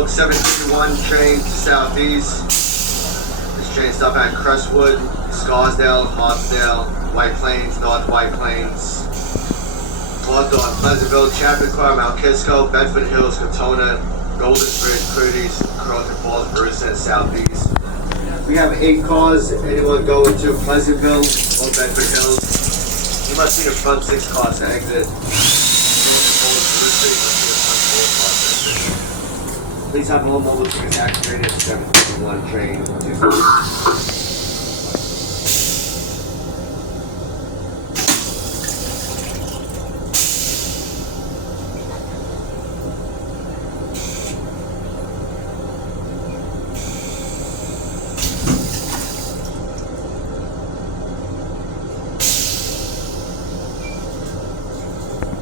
Oak 751 train to Southeast. This train stopped at Crestwood, Scarsdale, Hartsdale, White Plains, North White Plains. Hawthorne, Pleasantville, Chappaqua, Mount Kisco, Bedford Hills, Katona, Golden Bridge, Curtis, Carlton Falls, Brewster, and Southeast. We have 8 cars. Anyone going to Pleasantville or Bedford Hills? You must see the front 6 cars to exit. Please have all mobile tickets activated at 751 train.